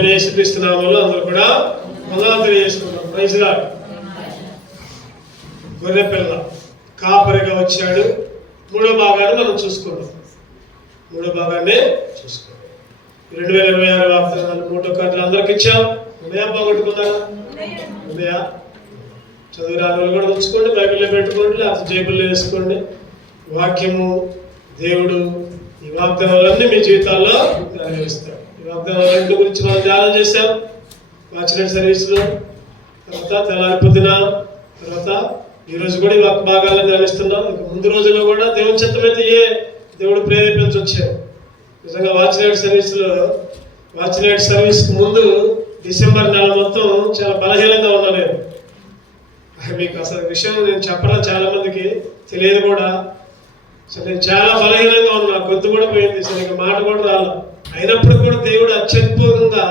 ప్రభువైన యేసుక్రీస్తు నామములో అందరూ కూడా వందనాలు తెలియజేసుకున్నాం. Praise lord. గొర్రెపిల్ల కాపరిగా వచ్చాడు. మూడో భాగాన్ని మనం చూసుకున్నాం. 2026 వాగ్దానాలు 3 కార్డులు అందరికి ఇచ్చాం. ఉన్నాయా? బాగొట్టుకున్నారా? ఉన్నాయా? చదువు రాని వాళ్ళు కూడా ఉంచుకోండి, బైబిల్లో పెట్టుకోండి, లేకపోతే జైబుల్లో వేసుకోండి. వాక్యము, దేవుడు ఈ వాగ్దానాలన్నీ మీ జీవితాల్లో నెరవేరుస్తాడు. ఈ వాగ్దానాలన్నింటి గురించి మనం ధ్యానం చేశాం వాచ్‌నైట్ సర్వీస్లో. తర్వాత తెల్లారి పొద్దున, తర్వాత ఈరోజు కూడా ఈ వాక్ భాగాలను ధ్యానిస్తున్నాం. ఇక ముందు రోజుల్లో కూడా దేవుని చిత్తమైతే దేవుడు ప్రేరేపించొచ్చారు. నిజంగా వాచ్‌నైట్ సర్వీస్కి ముందు డిసెంబర్ నెల మొత్తం చాలా బలహీనంగా ఉన్నా నేను. మీకు అసలు విషయం నేను చెప్పడం చాలా మందికి తెలియదు కూడా. అసలు నేను చాలా బలహీనంగా ఉన్నా, గొంతు కూడా పోయింది, సరిగ్గా మాట కూడా రాలేదు. అయినప్పుడు కూడా దేవుడు అత్యద్భుతంగా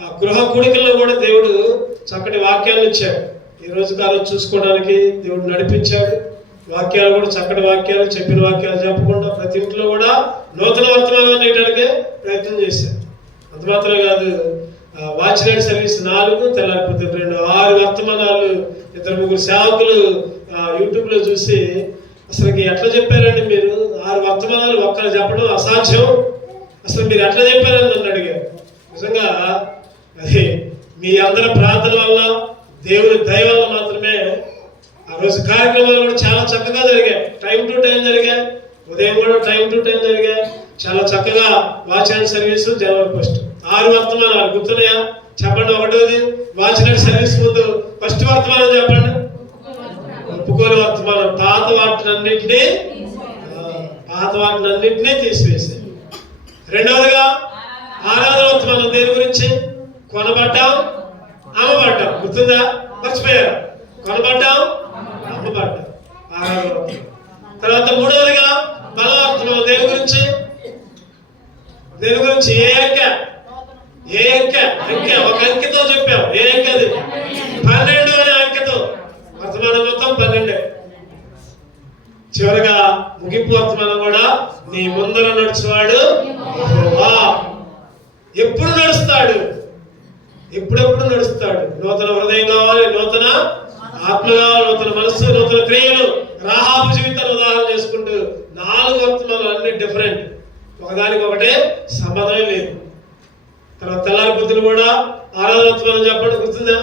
ఆ గృహ కూడికల్లో కూడా దేవుడు చక్కటి వాక్యాలను ఇచ్చాడు. ఈ రోజు కాలం చూసుకోవడానికి దేవుడు నడిపించాడు. వాక్యాలు కూడా చక్కటి వాక్యాలు, చెప్పిన వాక్యాలు చెప్పకుండా ప్రతి ఇంట్లో కూడా నూతన వర్తమానాన్ని వేయడానికే ప్రయత్నం చేశారు. అంత మాత్రమే కాదు, వాచ్‌నైట్ సర్వీస్ 4, తెల్లారిపోతే 2, 6 వర్తమానాలు 2-3 సేవకులు యూట్యూబ్లో చూసి అసలు ఎట్లా చెప్పారండి మీరు? 6 వర్తమానాలు ఒక్కరు చెప్పడం అసాధ్యం, అసలు మీరు ఎట్లా చెప్పారని నన్ను అడిగారు. నిజంగా అది మీ అందరి ప్రార్థన వల్ల, దేవుని దయ వల్ల మాత్రమే ఆ రోజు కార్యక్రమాలు కూడా చాలా చక్కగా జరిగాయి. టైం టు టైం జరిగాయి. ఉదయం కూడా టైం టు టైం జరిగాయి. చాలా చక్కగా వాచ్‌నైట్ సర్వీస్ జనవరి 1 6 వర్తమానాలు గుర్తున్నాయా? చెప్పండి. 1వది వాచ్‌నైట్ సర్వీస్ ముందు ఫస్ట్ వర్తమానం చెప్పండి. ఒప్పుకోని వర్తమానం. పాత వాటినన్నింటినీ తీసివేశారు. 2వదిగా ఆరాధన వర్తమానం. దేని గురించి? కొనబడ్డాం, అమ్మబడ్డాం. గుర్తుందా? మర్చిపోయారు. కొనబడ్డాం, అమ్మబడ్డాం. ఆరాధన వర్తమానం. తర్వాత 3వదిగా బలవర్తమానం. దేని గురించి? ఏ అంకె? ఒక అంకెతో చెప్పాం. ఏ అంకె అది? 12 అనే అంకెతో వర్తమానం మొత్తం 12. చివరిగా ముగింపు వర్తమానం కూడా, నీ ముందర నడుచువాడు ఎప్పుడు నడుస్తాడు, ఎప్పుడెప్పుడు నడుస్తాడు. నూతన హృదయం కావాలి, నూతన ఆత్మ కావాలి, నూతన మనస్సు, నూతన క్రియలు. రాహాబు జీవితాన్ని ఉదాహరణ చేసుకుంటూ 4 వర్తమానాలు అన్ని డిఫరెంట్, ఒకదానికొకటే సంబంధమే లేదు. తర్వాత తెల్లారి పొద్దున కూడా ఆరాధన వర్తమానం చెప్పండి. గుర్తుందా?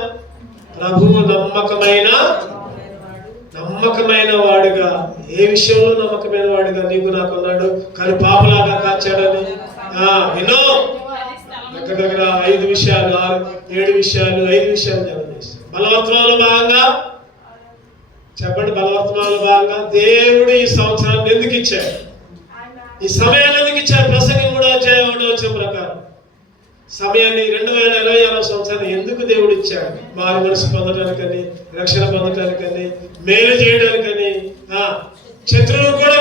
ప్రభువు నమ్మకమైన వాడుగా, ఏ విషయంలో నమ్మకమైన వాడుగా నీకు నాకున్నాడు, కానీ పాపలాగా కాచాడని ఎన్నో దగ్గర 5 విషయాలు, 7 విషయాలు, 5 విషయాలు ధ్యానం చేశారు. బలవర్తమానంలో భాగంగా చెప్పండి. బలవర్తమానంలో భాగంగా దేవుడు ఈ సంవత్సరాన్ని ఎందుకు ఇచ్చాడు, ఈ సమయాన్ని ఎందుకు ఇచ్చాడు? ప్రసంగం 3:1 ప్రకారం సమయాన్ని 2026వ సంవత్సరాన్ని ఎందుకు దేవుడు ఇచ్చాడు? మారు మనసు పొందడానికని, రక్షణ పొందడానికని, మేలు చేయడానికని. శత్రువులు కూడా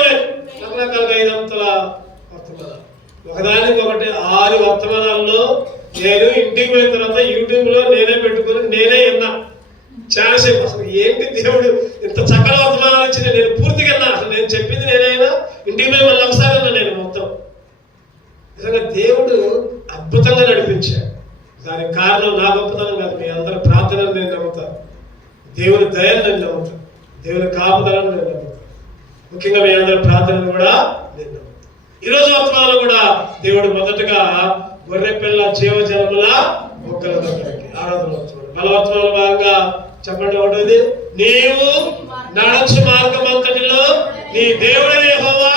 రకరకాలుగా 5 అంతల వర్తమానాలు. ఒకదానికొకటి 6 వర్తమానాల్లో నేను ఇంటికి పోయిన తర్వాత యూట్యూబ్లో నేనే పెట్టుకుని నేనే విన్నా చాలాసేపు. అసలు ఏంటి దేవుడు ఇంత చక్కని వర్తమానాలు ఇచ్చిన నేను పూర్తిగా విన్నా. అసలు నేను చెప్పింది నేనైనా ఇంటికి పోయి మళ్ళీ ఒకసారి అన్నా నేను మొత్తం. నిజంగా దేవుడు అద్భుతంగా నడిపించాడు. దానికి కారణం నా గొప్పతనం కాదు, మీ అందరి ప్రార్థనలు నేను నమ్ముతాను, దేవుని దయను నేను నమ్ముతాను, దేవుని కాపుదలను నేను నమ్ముతాను. ముఖ్యంగా మీ అందరి ప్రార్థనలు కూడా నేను నమ్ముతాను. ఈరోజు వర్తమానంలో కూడా దేవుడు మొదటగా గొర్రెపిల్ల జీవజలముల మొక్కల దగ్గరికి ఆరాధన వర్తమానం. బలవర్తమానంలో భాగంగా చెప్పండి. 1వది, నీవు నడచు మార్గం అంతటిలో నీ దేవుడైన యెహోవా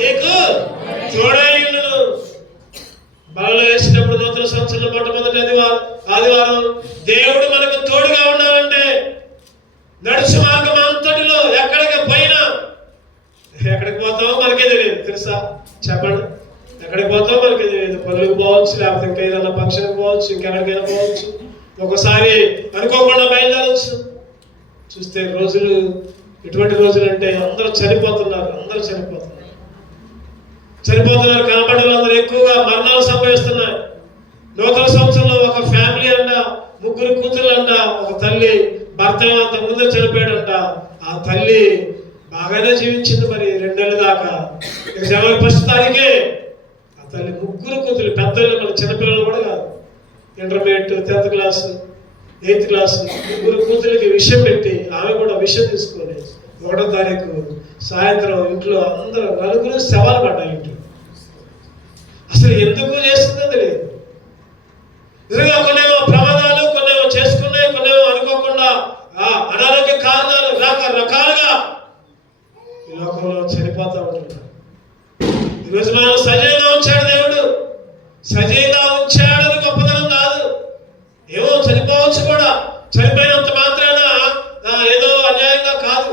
నీకు తోడైయుండును. బలలో వేసినప్పుడు నూతన సంవత్సరంలో మొట్టమొదటి ఆదివారం దేవుడు మనకు తోడుగా ఉండాలంటే నడుచు మార్గం అంతటిలో ఎక్కడికి పోతామో మనకే తెలియదు. తెలుసా? చెప్పండి. ఎక్కడికి పోతామో మనకే తెలియదు. పనులకు పోవచ్చు, లేకపోతే ఇంకా ఏదైనా ఫంక్షన్కి పోవచ్చు, ఇంకెక్కడికైనా పోవచ్చు. ఒక్కోసారి అనుకోకుండా బయలుదేరవచ్చు. చూస్తే రోజులు ఎటువంటి రోజులు అంటే అందరూ చనిపోతున్నారు. కనపడే వాళ్ళందరూ ఎక్కువగా మరణాలు సంభవిస్తున్నాయి. నూతన సంవత్సరంలో ఒక ఫ్యామిలీ అంట, 3 కూతుర్లు అంట, ఒక తల్లి భర్త అంత ముందే చనిపోయాడంట. ఆ తల్లి బాగానే జీవించింది మరి 2 నెలల దాకా. జనవరి 1 తారీఖే ఆ తల్లి 3 కూతురు, పెద్దలు, మన చిన్నపిల్లలు కూడా కాదు, intermediate 10th class 8th class ముగ్గురు కూతురికి విషయం పెట్టి ఆమె కూడా విషయం తీసుకొని 1వ తారీఖు సాయంత్రం ఇంట్లో అందరూ నలుగురు శవాలు పడ్డాయి ఇంట్లో. అసలు ఎందుకు చేస్తుందో తెలియదు. నిజంగా కొన్నేమో ప్రమాదాలు, కొన్నేమో చేసుకున్నాయి, కొన్నేమో అనుకోకుండా అనారోగ్య కారణాలు రకరకాలుగా ఈ లోకంలో చనిపోతూ ఉంటున్నారు. ఈరోజు మనం సజీవంగా ఉంచాడు దేవుడు. సజీవంగా ఉంచాడని గొప్పతనం కాదు. ఏమో చనిపోవచ్చు కూడా. చనిపోయినంత మాత్రాన ఏదో అన్యాయంగా కాదు.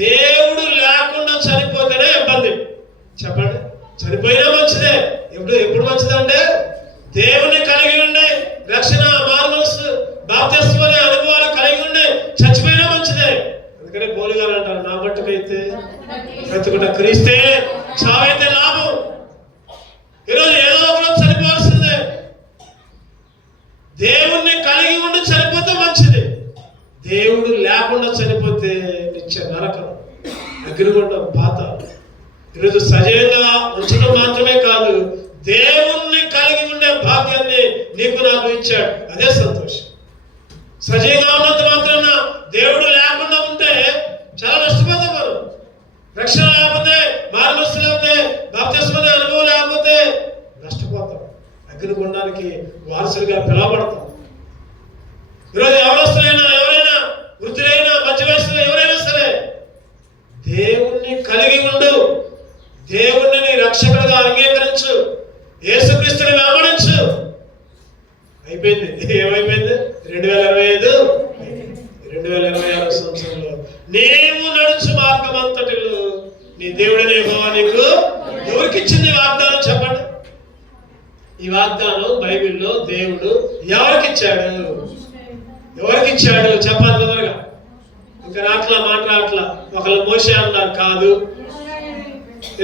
దేవుడు లేకుండా చనిపోతేనే ఇబ్బంది. చెప్పండి, చనిపోయినా మంచిదే. ఎప్పుడు మంచిదంటే దేవుని కలిగి ఉండే రక్షణ, మారుమనస్సు, బాప్తిస్మం అనే అనుభవాలు కలిగి ఉండే చచ్చిపోయినా మంచిదే. అందుకనే పౌలు గారు అంటారు, నా మట్టుకైతే బ్రతుకుట క్రీస్తే, చావైతే లాభం. ఈరోజు ఏదో ఒకరోజు చనిపోవాల్సిందే. దేవుణ్ణి కలిగి ఉండి చనిపోతే మంచిది. దేవుడు లేకుండా చనిపోతే నిత్య నరకం, అగ్నిగుండం, పాతాళం. ఈరోజు సజీవంగా ఉంచడం మాత్రమే కాదు, దేవుణ్ణి కలిగి ఉండే భాగ్యాన్ని నీకు నాకు ఇచ్చాడు. అదే సంతోషం. సజీవంగా ఉన్నంత మాత్రాన దేవుడు లేకుండా ఉంటే చాలా నష్టపోతాం మనం. రక్షణ లేకపోతే, మారుమనస్సు లేకపోతే, బాప్తిస్మం అనుభవం లేకపోతే నష్టపోతాం. అగ్నిగుండానికి వారసులుగా పిలవబడతాం. ఈరోజు యవనస్తులైనా, ఎవరైనా వృద్ధులైనా, మధ్య వయసులో ఎవరైనా సరే దేవుణ్ణి కలిగి ఉండు. దేవుణ్ణి నీ రక్షకుడుగా అంగీకరించు. యేసుక్రీస్తుని వెంబడించు. అయిపోయింది. ఏమైపోయింది? 2025 2026 సంవత్సరంలో నీవు నడుచు మార్గం అంతటిలో నీ దేవుడనే యెహోవా నీకు ఎవరికిచ్చింది వాగ్దానం? చెప్పండి. ఈ వాగ్దానం బైబిల్లో దేవుడు ఎవరికిచ్చాడు? ఎవరికిచ్చాడు? చెప్పాలి తొందరగా. ఇంకా రాట్లా మాట్లాడట్లా. ఒకళ్ళు మోషే అన్నారు, కాదు.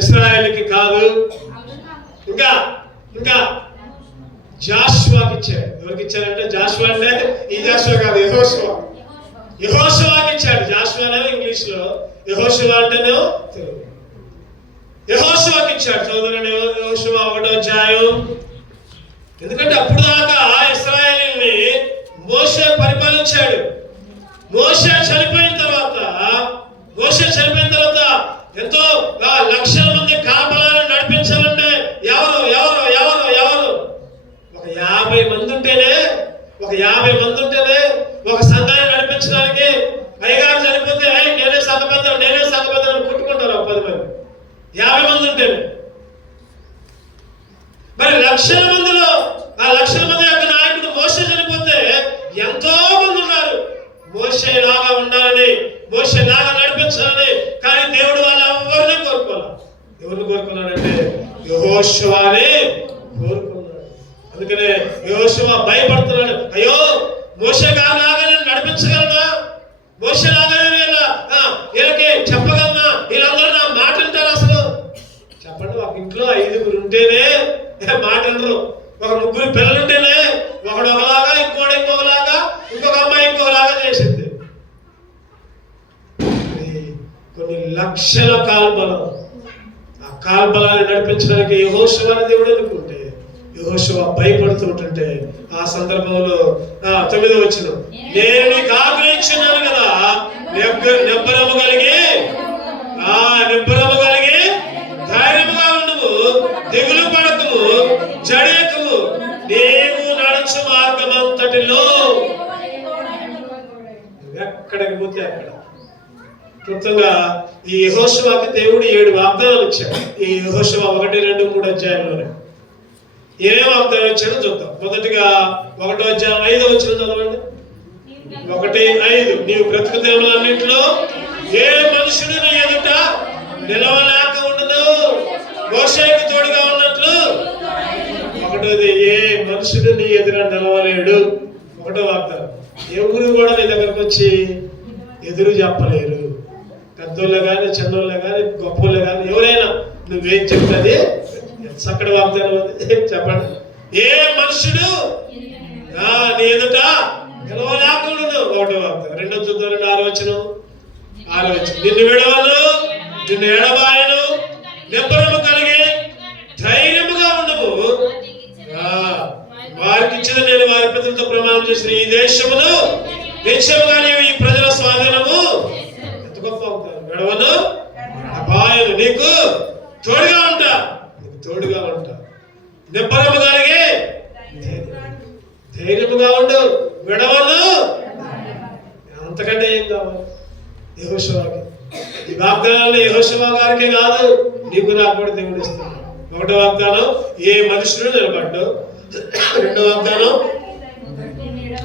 ఇశ్రాయేలుకి కాదు. ఇంకా ఇంకా జాషువాకి ఇచ్చాడు. ఎవరికి ఇచ్చారంటే, జాషువా అంటే ఈ జాషువా కాదు, యెహోషువాకి ఇచ్చాడు. జాషువానేమో ఇంగ్లీష్ లో, యెహోషువా అంటేనేమో తెలుగు. యెహోషువాకి ఇచ్చాడు. చదువునండి యెహోషువ 1వ అధ్యాయం. ఎందుకంటే అప్పుడు దాకా ఇశ్రాయేలుని మోషే పరిపాలించాడు. మోషే చనిపోయిన తర్వాత ఎంతో లక్షల మంది కాపలాలను నడిపించాలంటే ఎవరు ఒక 50 మంది ఉంటేనే ఒక సంఘాన్ని నడిపించడానికి. అయ్యగారు చనిపోతే నేనే సంఘబద్ధం కొట్టుకుంటారు 10 మంది, 50 మంది ఉంటేనే. మరి లక్షల మందిలో ఆ లక్షల మంది యొక్క నాయకుడు మోషే చనిపోతే ఎంతో మంది ఉన్నారు మోషే లాగా ఉండాలని, మోషే లాగా నడిపించాలని. కానీ దేవుడు వాళ్ళెవరిని కోరుకోవాలి. ఎవరిని కోరుకున్నాడంటే యెహోషువని కోరుకున్నాడు. అందుకనే యెహోషువ భయపడుతున్నాడు. అయ్యో, మోషే గారు లాగా నేను నడిపించగలనా? మోషే లాగా వీళ్ళకి చెప్పగలనా? వీళ్ళందరూ నా మాట వింటారు? అసలు చెప్పండి. ఒక ఇంట్లో 5గురు ఉంటేనే మాట వినరు. ఒక 3 పిల్లలు ఉంటేనే ఒకడు ఒకలాగా, ఇంకొకలాగా, ఇంకొక అమ్మాయి ఇంకొకలాగా చేసింది. కొన్ని లక్షల కాల్బలం. ఆ కాల్బలాన్ని నడిపించడానికి యెహోషువ అనే దేవుడు అనుకుంటే, యెహోషువ భయపడుతూ ఉంటుంటే ఆ సందర్భంలో 9వ వచనం, నేను నీకు ఆజ్ఞయించున్నాను కదా, నిబ్బరము కలిగి ధైర్యముగా ఉండుము, దిగులు పడకము, జడేకము, నీవు నడుచు మార్గమంతటిలో. ఎక్కడికి పోతే అక్కడ. క్లుప్తంగా ఈ యెహోషువకి దేవుడు 7 వాగ్దానాలు ఇచ్చాడు. ఈ యెహోషువ 1, 2, 3 అధ్యాయంలోనే ఏమేమి వాగ్దానాలు ఇచ్చాడో చూద్దాం. మొదటిగా 1వ అధ్యాయం 5వ వచనం చదవండి. 1:5, నీవు బ్రతుకు దినములన్నిటిలో ఏ మనుషుడు నీ ఎదుట నిలవలేక ఉండదు, మోషేకి తోడుగా ఉన్నట్లు. 1వది, ఏ మనుషుడు నీ ఎదుట నిలవలేడు. 1వ వాగ్దానం. ఎవరు కూడా నీ దగ్గరకు వచ్చి ఎదురు చెప్పలేరు. పెద్దోళ్ళే కానీ, చిన్నోళ్ళే కానీ, గొప్పోళ్ళే కానీ, ఎవరైనా నువ్వేం చెప్తుంది చక్కటి వాగ్దానం చెప్పండి. ఏ మనుషుడు నీ ఎదుట నిలవలేకుండా. 1వ వాగ్దానం. 2వ చూద్దాం. 6వ వచనం. నిన్ను విడవను, నిన్ను ఎడబాయను, నిబ్బరము కలిగి ధైర్యముగా ఉండము, వారికి ఇచ్చిన నేను వారి పితరులతో ప్రమాణం చేసిన ఈ దేశమును నిశ్చయముగా నీవు ఈ ప్రజల స్వాధీనము. ఎంత గొప్ప అవుతారు. విడవను అపాయను నీకు తోడుగా ఉంటా, నీకు తోడుగా ఉంటా. నిబ్బరము కలిగి ధైర్యముగా ఉండు, విడవను. అంతకంటే ఏం కావాలి యెహోషువకి? ఈ వాగ్దానాలు యెహోషువ గారికి కాదు, నీకు నాకు కూడా దేవుడు ఇస్తాడు. ఒకటో వాగ్దానం, ఏ మనుషుడు నిలబడ్డు. రెండో వాగ్దానం,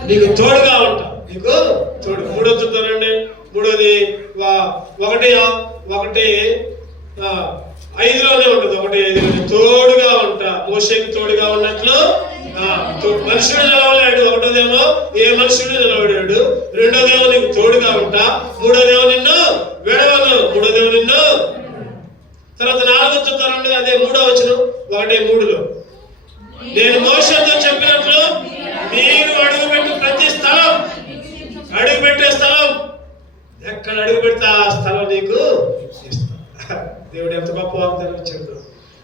నీకు తోడుగా ఉంటా, నీకు తోడు. మూడో చూద్దానండి. మూడోది 1:5లోనే ఉంటుంది. 1:5 తోడుగా ఉంటా. మోషేకి తోడుగా ఉన్నట్లు మనుషుడు నిలవలేడు. ఒకటోదేమో ఏ మనుషుడు నిలబడాడు. రెండోదేమో నీకు తోడుగా ఉంటా. మూడోదేమో నిన్ను విడవను. మూడోదేమో నిన్ను. తర్వాత 4 చూద్దానండి. అదే 3వ వచనం 1:3లో, నేను మోషేతో చెప్పినట్లు మీరు అడుగుపెట్టు ప్రతి స్థలం, అడుగుపెట్టే స్థలం, ఎక్కడ అడుగు పెడితే ఆ స్థలం నీకు ఇస్తా. దేవుడు ఎంత గొప్ప వాగ్దానం ఇచ్చాడు.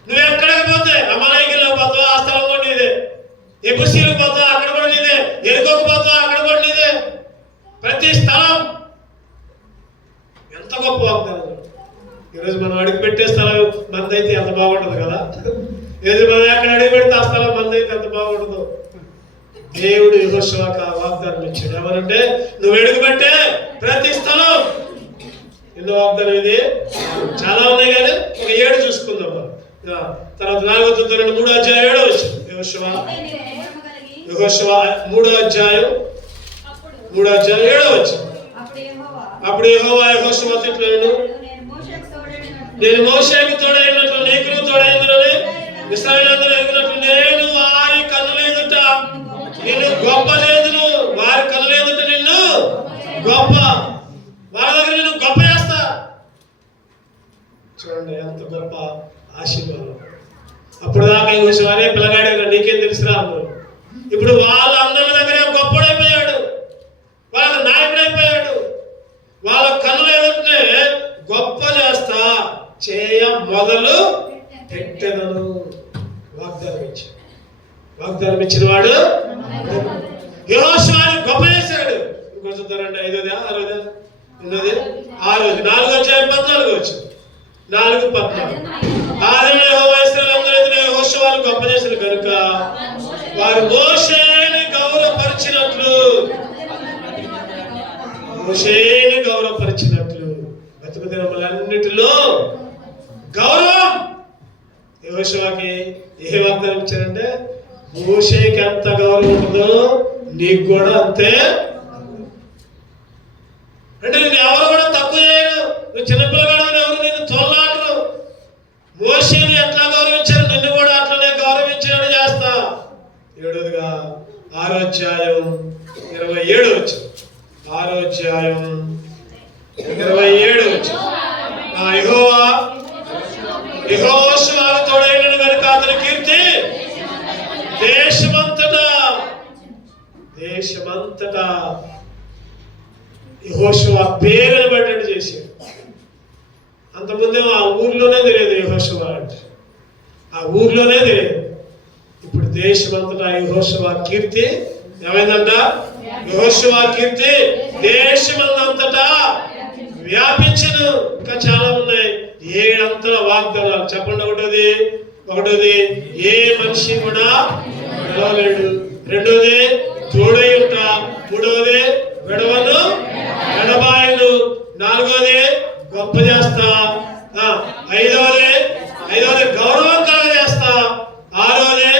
నువ్వు ఎక్కడికి పోతే, అమాలేకీలో పోతావా ఆ స్థలం కూడా నీదే, ఎబుసీలకు పోతావా అక్కడ కూడా నీదే, ఎరుకోకు పోతావా అక్కడ కూడా నీదే. ప్రతి స్థలం ఎంత గొప్ప వాగ్దానం. ఈరోజు మనం అడుగు పెట్టే స్థలం మనదైతే ఎంత బాగుంటుంది కదా. ఈరోజు మనం ఎక్కడ అడుగు పెడితే ఆ స్థలం మనదైతే ఎంత బాగుంటుందో. దేవుడు యెహోషువకు ఆ వాగ్దానం ఇచ్చాడు. ఏమనంటే నువ్వు అడుగు పెట్టే ప్రతి స్థలం. ఎన్నో వాగ్దానం ఇది, చాలా ఉన్నాయి కానీ ఒక 7 చూసుకుందాం. తర్వాత 4వ చూద్దాం. 3వ అధ్యాయం 7వ వచనం. యెహోషువ 3వ అధ్యాయం 7వ వచనం. అప్పుడు యెహోవా యెహోషువతో ఇట్లనెను, నేను మోషేకు తోడైనట్లు నీకును తోడైందునని ఇశ్రాయేలీయులందరూ ఎరిగినట్లు నేను వారి కన్నుల ఎదుట నిన్ను గొప్ప చేదును. వారి కన్నుల ఎదుట నిన్ను గొప్ప, వాళ్ళ దగ్గర నిన్ను గొప్ప చేస్తా. చూడండి ఎంత గొప్ప ఆశీర్వాదం. అప్పుడు దాకా వారే పిల్లగాడు నీకేం తెలుసురా అన్నారు. ఇప్పుడు వాళ్ళందరి దగ్గర గొప్పడైపోయాడు, వాళ్ళకి నాయకుడైపోయాడు. వాళ్ళ కన్నుల ఎదుటనే గొప్ప చేస్తా, చేయ మొదలు పెట్టెదను. వాగ్దానం ఇచ్చిన వాడు యెహోషువని గొప్ప చేశాడు. ఇంకోటి చూద్దారండి. 5వ 6వ 8వ 4వ అధ్యాయం 14వ వచనం. 4:14 ఆదిలో యెహోవా ఇశ్రాయేలీయులందరినీ యెహోషువను గొప్ప చేసిన కనుక వారు మోషేని గౌరవపరిచినట్లు బతుకు దినములన్నిటిలో గౌరవం. యెహోషువకి ఏ వాగ్దానం ఇచ్చారంటే మోషేకి ఎంత గౌరవం ఉంటుందో నీకు కూడా అంతే. అంటే నేను ఎవరు కూడా తక్కువ చేయరు. నువ్వు చిన్నపిల్లగాడు, ఎవరు నిన్ను తోలాడరు. మోషేని ఎట్లా గౌరవించారు నిన్ను కూడా అట్లనే గౌరవించాడు చేస్తా. 7వదిగా 6వ అధ్యాయం 27వ వచనం. 6వ అధ్యాయం 27వ వచనం. యెహోషువకు తోడైన గనుక అతని కీర్తి దేశమంతటా యెహోషువ పేరుని బట్టి చేశాడు. అంతకుముందేమో ఆ ఊర్లోనే తెలియదు యెహోషువ అంటే, ఆ ఊర్లోనే తెలియదు. ఇప్పుడు దేశమంతటా యెహోషువ కీర్తి ఏమైందంట? యెహోషువ కీర్తి దేశమంతటా వ్యాపించను. ఇంకా చాలా ఉన్నాయి. 7 అంతల వాగ్దానాలు చెప్పండి. ఒకటోది ఏ మనిషి కూడా నిలవలేడు. రెండోది తోడై ఉంటా. మూడవది విడవను ఎడబాయను. 4వది గొప్ప చేస్తా. 5వది గౌరవం కలగజేస్తా. 6వది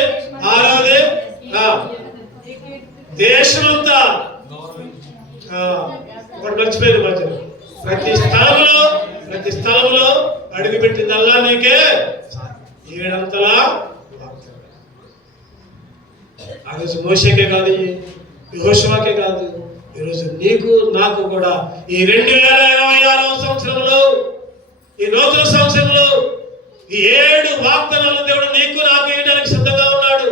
దేశమంతా. ఒకటి మర్చిపోయిన మధ్యలో ప్రతి స్థలంలో అడుగుపెట్టిందల్లా నీకే 7 అంతలా. ఆ రోజు మోషేకే కాదు, యెహోషువకే కాదు, ఈరోజు నీకు నాకు కూడా ఈ 2026వ సంవత్సరంలో, ఈ నూతన సంవత్సరంలో ఈ 7 వాగ్దానాలు దేవుడు నీకు నాకు ఇవ్వడానికి సిద్ధంగా ఉన్నాడు.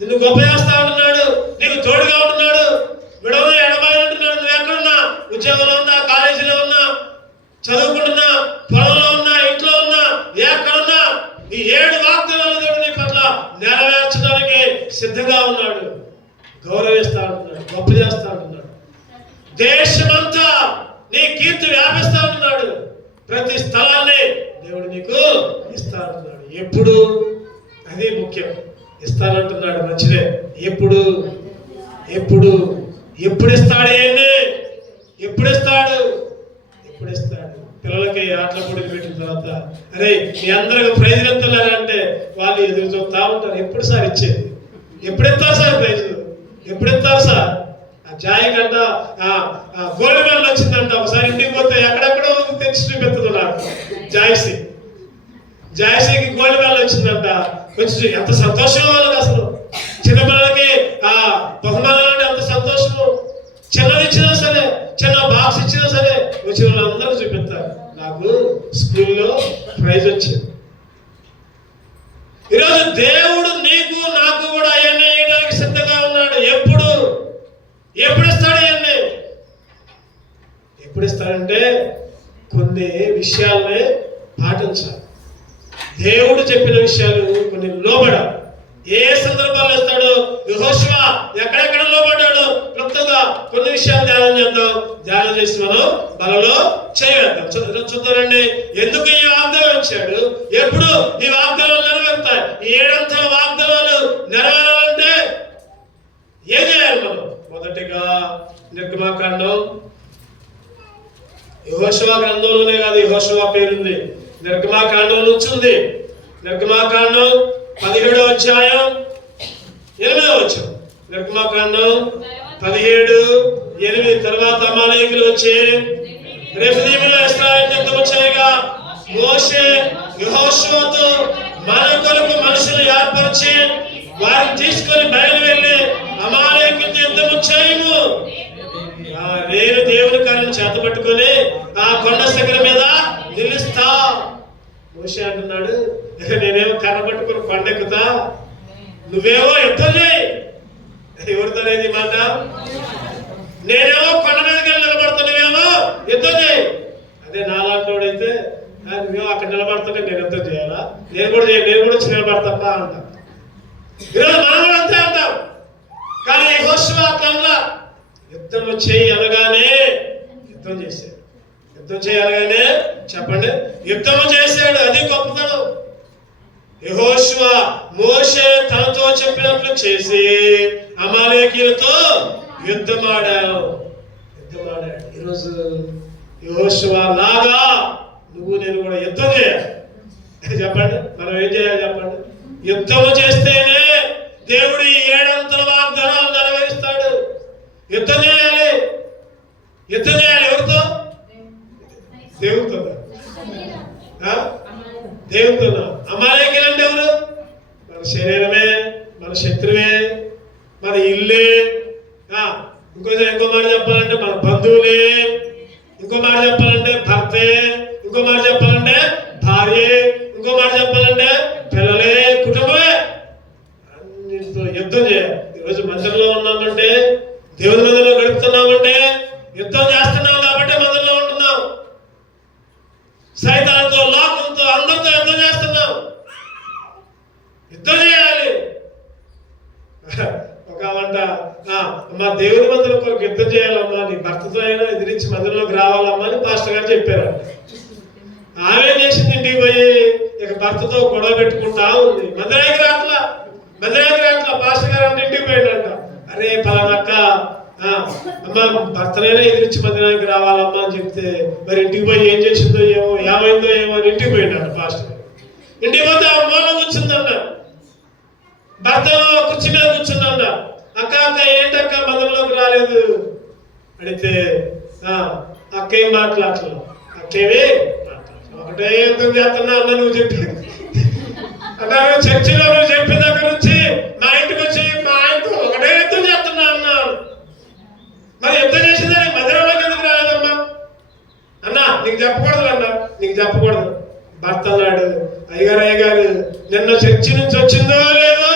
నిన్ను గొప్ప చేస్తా ఉంటున్నాడు, నీకు తోడుగా ఉంటున్నాడు, విడవను ఎడబాయని ఉంటున్నాడు. నువ్వు ఎక్కడున్నా, ఉద్యోగంలో ఉన్నా, కాలేజీలో ఉన్నా, చదువుకుంటున్నా, పొలంలో ఉన్నా, ఇంట్లో ఉన్నా, ఎక్కడున్నా ఈ 7 వాగ్దానాలు దేవుడు నీ పట్ల నెరవేర్చడానికి సిద్ధంగా సిద్ధంగా ఉన్నాడు, గౌరవిస్తా ఉంటున్నాడు, గొప్ప చేస్తా ఉంటున్నాడు. దేశమంతా నీ కీర్తి వ్యాపిస్తా ఉంటున్నాడు. ప్రతి స్థలాన్ని దేవుడు నీకు ఇస్తా ఉంటున్నాడు. ఎప్పుడు? అది ముఖ్యం. ఇస్తానంటున్నాడు, మంచిదే. ఎప్పుడు ఎప్పుడు ఎప్పుడు ఇస్తాడు? ఏంటి? ఎప్పుడు ఇస్తాడు? ఎప్పుడు ఇస్తాడు? పిల్లలకి ఆటల పోటీలు పెట్టిన తర్వాత అరే మీ అందరికి ప్రైజులు ఎత్తున్నారంటే వాళ్ళు ఎదురు చూస్తా ఉంటారు. ఎప్పుడు సార్ ఇచ్చేది? ఎప్పుడు ఇస్తారు సార్ ప్రైజులు? ఎప్పుడు ఇస్తారు సార్? ఆ జాయి కంట గోల్డ్ మెడల్ వచ్చిందంట. ఒకసారి ఇంటికి పోతే ఎక్కడెక్కడో తెచ్చి చూపెడుతుంది నాకు. జాయిసీకి గోల్డ్ మెడల్ వచ్చిందంట. కొంచెం ఎంత సంతోషం వాళ్ళకి అసలు. చిన్నపిల్లలకి బహుమానాలు అంటే ఎంత సంతోషము. చిన్నది ఇచ్చినా సరే, చిన్న బాక్స్ ఇచ్చినా సరే వచ్చిన వాళ్ళందరూ చూపిస్తారు నాకు స్కూల్లో ప్రైజ్ వచ్చింది. ఈరోజు దేవుడు నీకు నాకు కూడా అవన్నీ వేయడానికి సిద్ధంగా ఉన్నాడు. ఎప్పుడు ఇస్తాడు అవన్నీ? ఎప్పుడు ఇస్తాడంటే కొన్ని విషయాలనే పాటించాలి. దేవుడు చెప్పిన విషయాలు కొన్ని లోబడాలి. ఏ సందర్భాల్లో ఇస్తాడు? యెహోషువ ఎక్కడెక్కడ లోబడ్డాడు క్లుప్తంగా కొన్ని విషయాలు ధ్యానం చేద్దాం. ధ్యానం చేసి మనం బలలో చేయవేద్దాం. చూద్దామండి. ఎందుకు ఈ వాగ్దానం ఇచ్చాడు? ఎప్పుడు ఈ వాగ్దానాలు నెరవేరుతాయి? ఈ 7 వాగ్దానాలు నెరవేరాలంటే ఏం చేయాలి మనం? మొదటిగా నిర్గమాకాండం, యెహోషువ గ్రంథంలోనే కాదు, యెహోషువ పేరుంది, నిర్గమాకాండం నుంచి ఉంది. నిర్గమాకాండం 17వ అధ్యాయం 8వ వచనం. నిర్గమాకాండం 17:8. తర్వాత అమాలేకులు వచ్చి రెఫీదీములో ఇశ్రాయేలు యుద్ధము చేయగా మోషే యెహోషువతో మన కొరకు మనుషులు ఏర్పరిచి వారిని తీసుకొని బయలువెళ్ళి అమాలేకులతో యుద్ధము చేయము. నేను దేవుని కార్యం చేత పట్టుకొని ఆ కొండ శిఖరం మీద నిలుస్తా. మోషే అంటున్నాడు, నేనేమో కర్ర పట్టుకుని కొండ ఎక్కుతా, నువ్వేమో యుద్ధం చేయి. ఎవరితో అనేది మాట? నేనేమో కొండ మీదకి వెళ్ళి నిలబడతా, నువ్వేమో యుద్ధం చేయి. అదే నాలాంటోడైతే నువ్వేమో అక్కడ నిలబడుతుంటే నేను యుద్ధం చేయాలా? నేను కూడా వచ్చి నిలబడతాపా అంట. ఈరోజు మనం కూడా అంతే అంటాం. కానీ యెహోషువ అట్లా యుద్ధం చేయి అనగానే యుద్ధం చేశాడు. యుద్ధం చేయాలగానే చెప్పండి, యుద్ధం చేశాడు. అది గొప్పతనం. యెహోషువ మోషే తనతో చెప్పినట్లు చేసి అమాలేకీయులతో యుద్ధమాడాడు. ఈరోజు యెహోషువ లాగా నువ్వు నేను కూడా యుద్ధం చేయాలి. చెప్పండి, మనం ఏం చేయాలి చెప్పండి? యుద్ధం చేస్తేనే దేవుడు ఈ 7 వాగ్దానాలు నెరవేరుస్తాడు. యుద్ధం చేయాలి. యుద్ధం చేయాలి ఎవరితో? దేవుడితో. దేవుడితో. అమాలేకీయులు అంటే ఎవరు? మన శరీరమే, మన శత్రువే, మన ఇల్లే. ఇంకో మాట చెప్పాలంటే మన బంధువులే, ఇంకో మాట చెప్పాలంటే భర్తే, ఇంకో మాట చెప్పాలంటే భార్యే, ఇంకో మాట చెప్పాలంటే పిల్లలే, కుటుంబమే. అన్నిటితో యుద్ధం చేయాలి. ఈరోజు మందిరంలో ఉన్నామంటే, దేవుని మందిరంలో గడుపుతున్నామంటే యుద్ధం చేస్తున్నాం కాబట్టి మందిరంలో ఉంటున్నాం. సైతాన్తో, లోకంతో, అందరితో యుద్ధం చేస్తున్నాం. యుద్ధం చేయాలి. ఒక వంట మా దేవుని మందిరం కొరకు యుద్ధం చేయాలమ్మా, నీ భర్తతో అయినా ఎదిరించి మందిరంలోకి రావాలమ్మా అని పాస్టర్ గారు చెప్పారు. ఆమె చేసింది, ఇంటికి పోయి ఇక భర్తతో గొడవ పెట్టుకుంటా ఉంది. మందిరానికి రాట్లా పాస్టర్ గారు అంటే ఇంటికి పోయిందంట. అరే పలానక్క అమ్మా భర్తనైనా ఎదిరించి మందిరానికి రావాలమ్మా అని చెప్తే మరి ఇంటికి పోయి ఏం చేసిందో ఏమో, ఏమైందో ఏమో అని ఇంటికి పోయిందంట పాస్టర్ గారు. ఇంటికి పోతే ఆ మూల కూర్చుందంట, భర్త కుర్చీ మీద కూర్చుందంట. అక్క ఏంటక్క మందిరంలోకి రాలేదు అడిగితే అక్క ఏం మాట్లాడలేదు. అక్కేవి ఒకటే యుద్ధం చేస్తున్నా అన్న నువ్వు చెప్పి అన్నారు. చర్చిలో నువ్వు చెప్పిన దగ్గర నుంచి మా ఇంటికి వచ్చి మా ఆయనతో ఒకటే యుద్ధం చేస్తున్నా అన్నాను. మరి యుద్ధం చేసిందని మందిరంలోకి ఎందుకు రాలేదమ్మా? అన్నా నీకు చెప్పకూడదు అన్నా, నీకు చెప్పకూడదు. భర్త అన్నాడు, అయ్యగారు నిన్న చర్చి నుంచి వచ్చిందో లేదో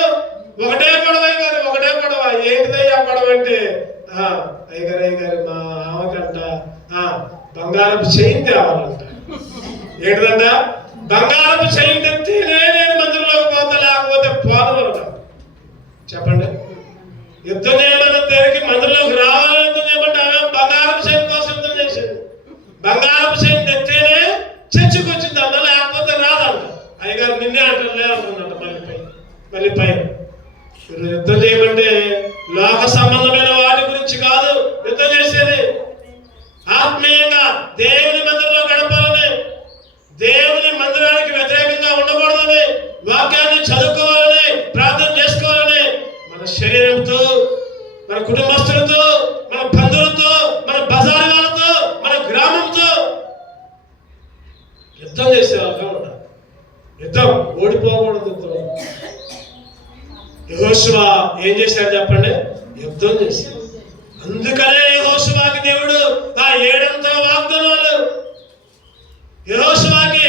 ఒకటే గొడవ అయ్యగారు, ఒకటే గొడవ. ఏంటిదయ్యా గొడవ అంటే అయ్యగారు మా ఆమెకంట బంగారపు చైన్ తేవాలంట. ఏంటిదంట? బంగారపు చైన్ తెస్తేనే నేను మందిరంలోకి పోతా, లేకపోతే పోను. చెప్పండి. యుద్ధం చేయమన్న దగ్గరికి మందిరంలోకి రావాలని యుద్ధం చేయమంటే ఆమె బంగారం సైన్ కోసం యుద్ధం చేసింది. బంగారం సైన్ తెస్తేనే చర్చకు వచ్చింది అన్న, లేకపోతే రాదంట. అయ్యగారు నిన్నే అంటారులే అంటుందంట. మళ్ళీ పైన యుద్ధం చేయమంటే లోక సంబంధమైన వాటి గురించి కాదు యుద్ధం చేసేది, ఆత్మీయంగా దేవుని మందిరంలో గడపాలని, దేవుని మందిరానికి వ్యతిరేకంగా ఉండకూడదని, వాక్యాన్ని చదువుకోవాలని, ప్రార్థన చేసుకోవాలని, మన శరీరంతో, మన కుటుంబస్తులతో, మన బంధువులతో, మన బజారు వాళ్ళతో, మన గ్రామంతో యుద్ధం చేసేవాళ్ళుగా ఉండాలి. యుద్ధం ఓడిపోకూడదు. యెహోషువ ఏం చేశాడు చెప్పండి? యుద్ధం చేశాడు. అందుకనే యెహోషువకి దేవుడు ఆ 7 వాగ్దానాలు, యెహోషువకి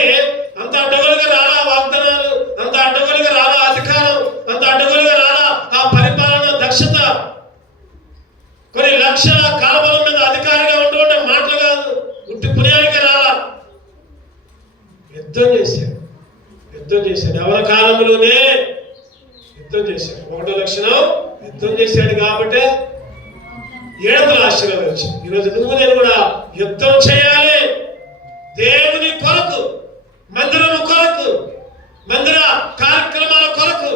అంత అడ్డగోలుగా రాలా వాగ్దానాలు, అంత అడ్డగోలుగా రాలా అధికారం, అంత అడ్డగోలుగా రాలా ఆ పరిపాలన దక్షత. కొన్ని లక్షల కాలబలం మీద అధికారిగా ఉంటుంటే మాటలు కాదు, ఉట్టి పుణ్యానికి రాలా. యుద్ధం చేశాడు. యుద్ధం చేశాడు. ఎవరి కాలంలోనే యుద్ధం చేశాడు. 1వ లక్షణం యుద్ధం చేశాడు కాబట్టి 7వ ఆశీర్వాదం వచ్చింది. ఈరోజు నువ్వు నేను కూడా యుద్ధం చేయాలి. దేవుని కొరకు, మందిరము కొరకు, మందిర కార్యక్రమాల కొరకు,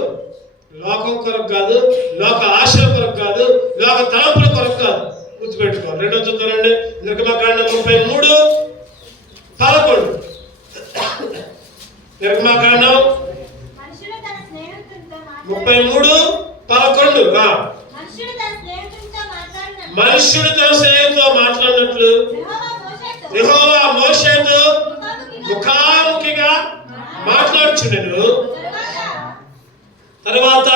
లోకం కొరకు కాదు, లోక ఆశల కొరకు కాదు, లోక తలంపుల కొరకు కాదు. గుర్తుపెట్టుకోవాలి. 2వ చూద్దానండి. నిర్గమకాండం 33:11. నిర్గమకాండం 33:11. మనుష్యుడు తన స్నేహితుతో మాట్లాడినట్లు యెహోవా మోషేతో ముఖాముఖిగా మాట్లాడుచుండెను. తర్వాత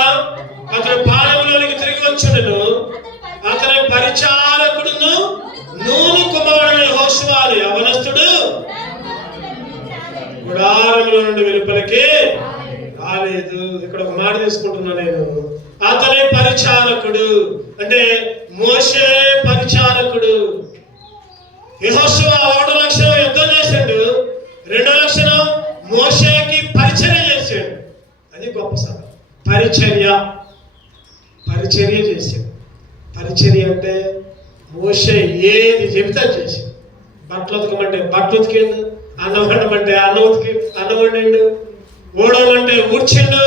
అతడు పాలెంలోనికి తిరిగి వచ్చుండెను. అతని పరిచారకుడును నూను కుమారుడు యెహోషువ అనే యవనస్తుడు గుడారంలో నుండి వెలుపలికి రాలేదు. ఇక్కడ ఒక మాట తీసుకుంటున్నా నేను. అతని పరిచారకుడు అంటే మోషే పరిచారకుడు. యెహోషువ 1వ లక్షణం యుద్ధం చేశాడు. 2వ లక్షణం మోషేకి పరిచర్య చేశాడు. అది గొప్ప సంగతి. పరిచర్య చేశాడు. పరిచర్య అంటే మోషే ఏది చెబితే చేశాడు. బట్టలు ఉతకమంటే బట్టలు ఉతికిండు, అన్నం వండమంటే అన్నం వండిండు, ఊడమంటే ఊడ్చిండు,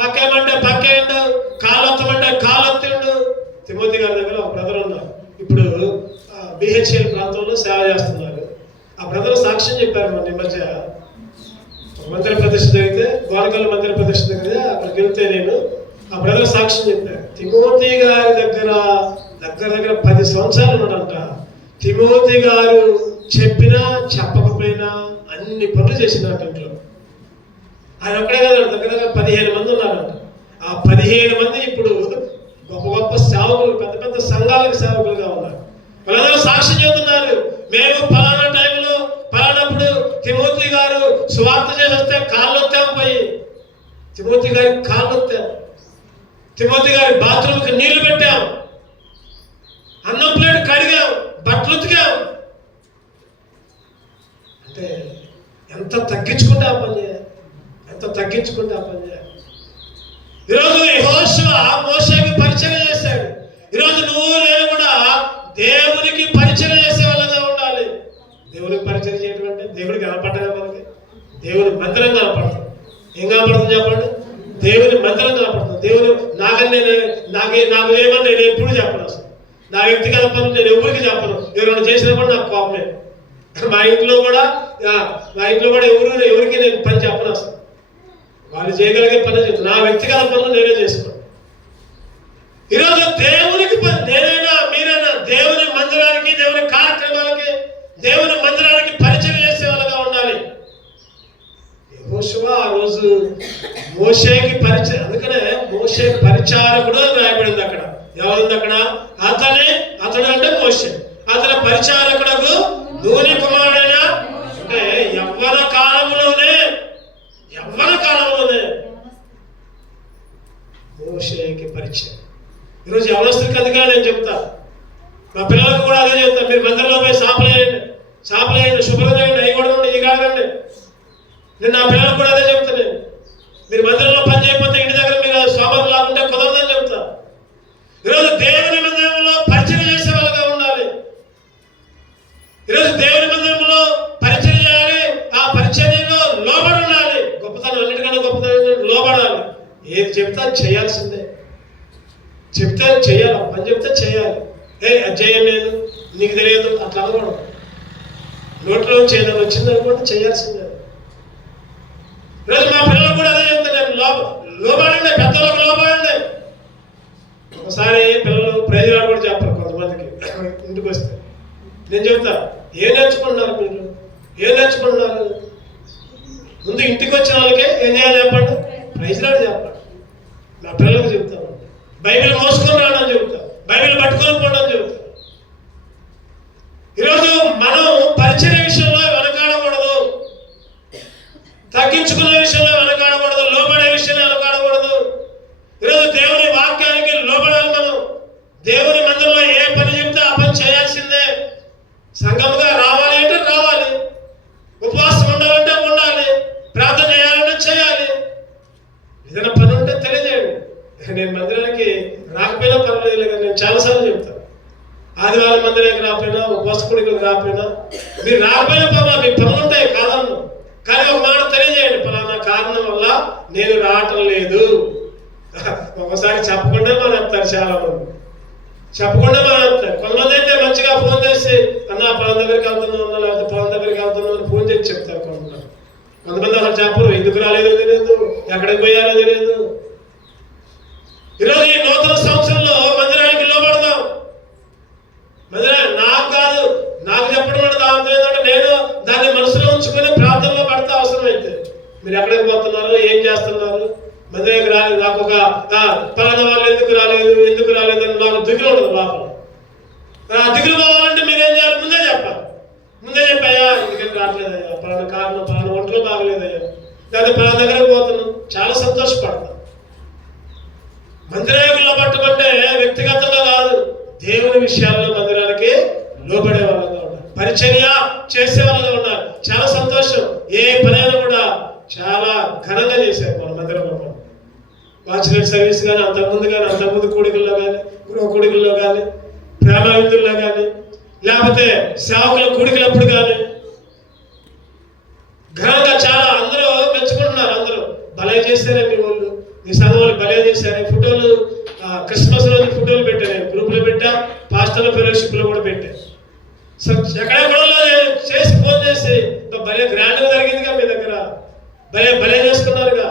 పక్కేమంటే పక్కేయండు, కాలొత్తమంటే కాలొత్తిండు. తిమోతి గారి దగ్గర ఒక బ్రదర్ ఉన్నారు. ఇప్పుడు బిహెచ్ఎల్ ప్రాంతంలో సేవ చేస్తున్నారు. ఆ బ్రదర్ సాక్ష్యం చెప్పారు. మన ఈ మధ్య మందిర ప్రదర్శన జరిగితే, గోరకల్ మందిర ప్రదర్శన జరిగితే అక్కడికి వెళ్తే నేను ఆ బ్రదర్ సాక్ష్యం చెప్పాను. తిమోతి గారి దగ్గర 10 సంవత్సరాలు ఉన్నాడంట. తిమోతి గారు చెప్పినా చెప్పకపోయినా అన్ని పనులు చేసినట్టు ఇంట్లో. ఆయన ఒక్కడే కదా, దగ్గర 15 మంది ఉన్నారంట. ఆ 15 మంది ఇప్పుడు గొప్ప గొప్ప సేవకులు, పెద్ద పెద్ద సంఘాలకు సేవకులుగా ఉన్నారు. వాళ్ళందరూ సాక్ష్యం చెబుతున్నారు. మేము ఫలానా టైంలో ఫలానప్పుడు తిమోతి గారు సువార్త చేసి వస్తే కాళ్ళు వచ్చాము, పోయి తిమోతి గారికి కాళ్ళు వచ్చాము, తిమోతి గారి బాత్రూమ్కి నీళ్లు పెట్టాం, అన్నం ప్లేట్ కడిగాం, బట్టలు ఉతికాం. అంటే ఎంత తగ్గించుకుంటే ఆ పని చేయాలి, ఎంత తగ్గించుకుంటే ఆ పని చేయాలి. ఈరోజు యెహోషువ మోషేకి పరిచయం చేశాడు. ఈరోజు నువ్వు నేను కూడా దేవునికి పరిచయం చేసే వాళ్ళగా ఉండాలి. దేవునికి పరిచయం చేయడం అంటే దేవుడికి కనపడ్డా మనకి దేవుని మందిరం కనపడుతుంది. ఏం కనపడుతుంది చెప్పండి? దేవుని మందిరం కనపడుతుంది. దేవుని నాకు ఏమన్నా నేను ఎప్పుడు చెప్పను. అసలు నా వ్యక్తిగత పనులు నేను ఎవరికి చెప్పను. ఎవరైనా చేసినప్పుడు నాకు కోపమే. మా ఇంట్లో కూడా ఎవరికి నేను పని చెప్పను. అసలు వాళ్ళు చేయగలిగే పని చెప్తాను. నా వ్యక్తిగత పనులు నేనే చేసుకోను. ఈరోజు దేవునికి నేనైనా మీరైనా దేవుని మందిరానికి, దేవుని కార్యక్రమాలకి, దేవుని మందిరానికి పరిచయం చేసే వాళ్ళగా ఉండాలి. యెహోషువ ఆ రోజు మోషేకి పరిచయం, అందుకనే మోషే పరిచారకుడు అని రాయబడింది అక్కడ. ఎవరుంది అక్కడ? అతడు అంటే మోషే. అతని పరిచారకుడు నూనె కుమారుడైన, అంటే యవ్వన కాలంలోనే మోషేకి పరిచయం. ఈరోజు యవనస్తులకి అందుకనే నేను చెప్తా, మా పిల్లలకు కూడా అదే చెప్తాను. మీరు మందిరంలో పోయి చేపలేయండి, శుభ్రం చేయండి, అవి కూడా ఉండి, ఇవి కాదండి. నేను నా పిల్లలకు కూడా అదే చెప్తాను. మీరు మందిరంలో పని చేయకపోతే ఇంటి దగ్గర మీరు సోమరు లాగుంటే కుదరదని చెప్తా. ఈరోజు ఈరోజు దేవుని మందిరంలో పరిచయం చేయాలి, ఆ పరిచర్యలో లోబడి ఉండాలి. గొప్పతనం అన్నిటికన్నా గొప్పతనం లోబడాలి. ఏది చెప్తే అది చేయాల్సిందే. చెప్తే చేయాలి, పని చెప్తే చేయాలి. అది చేయండి నేను నీకు తెలియదు అట్లా అనకూడదు. నోట్లో చేయడం వచ్చింది అనుకుంటే చేయాల్సిందే. ఈరోజు మా పిల్లలు కూడా అదే చెప్తాను, లోబడండి, పెద్దలకు లోబడండి. ఒకసారి పిల్లలు ప్రైజ్లాడు కూడా చెప్పారు కొంతమందికి ఇంటికి వస్తే. నేను చెప్తా, ఏం నేర్చుకుంటున్నారు మీరు, ఏం నేర్చుకుంటున్నారు? ముందు ఇంటికి వచ్చిన వాళ్ళకే ఏం చేయాలి చెప్పండి, ప్రైజ్లాడు చెప్పండి. నా పిల్లలకు చెప్తాను, బైబిల్ మోసుకొని రావడం చెబుతా, బైబిల్ పట్టుకొని పోవడం చెబుతా. ఈరోజు మనం పరిచర్య విషయంలో వెనకాడకూడదు, తగ్గించుకునే విషయంలో వెనకాడకూడదు, లోబడే విషయంలో వెనకాడకూడదు. ఈరోజు దేవుని వాక్యానికి లోబడాలి. మనం దేవుని మందిరంలో ఏ పని చెప్తే ఆ పని చేయాల్సిందే. సంఘముగా రావాలి అంటే రావాలి, ఉపవాసం ఉండాలంటే ఉండాలి, ప్రార్థన చేయాలంటే చేయాలి. ఏదైనా పని ఉంటే తెలియజేయండి. నేను మందిరానికి రాకపోయినా పర్వాలేదు కానీ నేను చాలాసార్లు చెప్తాను, ఆదివారం మందిరానికి రాకపోయినా, ఉపవాస కూడికలకు రాకపోయినా, మీరు రాకపోయినా పర్వాలేదు, మీ పనులు ఉంటాయి కాదన్ను. కానీ ఒక మాట తెలియజేయండి, పలానా కారణం వల్ల నేను రావటం లేదు. ఒకసారి చెప్పకుండా మానేస్తారు, చాలా మంది చెప్పకుండా మానేస్తారు. కొంతమంది అయితే మంచిగా ఫోన్ చేసి అన్న పలానా దగ్గరికి వెళ్తున్నాం అన్న, లేకపోతే పలానా దగ్గరికి వెళ్తున్నాం అని ఫోన్ చేసి చెప్తారు. కొంతమంది అసలు చెప్పరు, ఎందుకు రాలేదో తెలియదు, ఎక్కడికి పోయారో తెలియదు. ఈరోజు ఈ నూతన సంవత్సరంలో మందిరానికి లోబడదాం. మందిరాన్ని నాకు కాదు, నాకు చెప్పడం అంటే దాంతో ఏంటంటే నేను దాన్ని మనసులో ఉంచుకొని ప్రార్థనలో పడతా. అవసరమైతే మీరు ఎక్కడికి పోతున్నారు, ఏం చేస్తున్నారు, మందిరానికి రాలేదు, నాకు ఒక పలానా వాళ్ళు ఎందుకు రాలేదు అని నాకు దిగులు ఉండదు లోపల. దిగులు పోవాలంటే మీరేం చేయాలి, ముందే చెప్పాలి. ముందే చెప్పాయా ఎందుకని రావట్లేదయ్యా, పలానా కారణం, పలానా ఒంట్లో బాగలేదయ్యా, లేదా పలానా దగ్గరకు పోతున్నాం, చాలా సంతోషపడతాం. మందిరానికి లోబట్టమంటే వ్యక్తిగతంగా కాదు, దేవుని విషయాల్లో మందిరానికి లోబడే వాళ్ళగా ఉండాలి, పరిచర్య చేసే వాళ్ళగా ఉండాలి. చాలా సంతోషం. ఏ పనైనా కూడా చాలా ఘనంగా చేశారు మన మందిరంలో. వాచ్మెన్ సర్వీస్ కానీ, అంతకుముందు కూడికల్లో కానీ, గృహ కూడికల్లో కానీ, ప్రేమ విందుల్లో కానీ, లేకపోతే సేవకుల కూడికలప్పుడు కానీ ఘనంగా చాలా అందరూ మెచ్చుకుంటున్నారు. అందరూ భలే చేశారే మీ వాళ్ళు, మీ సంఘం వాళ్ళు భలే చేశారు. ఫోటోలు క్రిస్మస్ రోజు ఫోటోలు పెట్టాను, నేను గ్రూప్లో పెట్టా, పాస్టర్ల ఫెలోషిప్లో కూడా పెట్టా. ఎక్కడెక్కడో చేసి ఫోన్ చేసి భలే గ్రాండ్గా జరిగిందిగా మీ దగ్గర, భలే చేసుకున్నారుగా,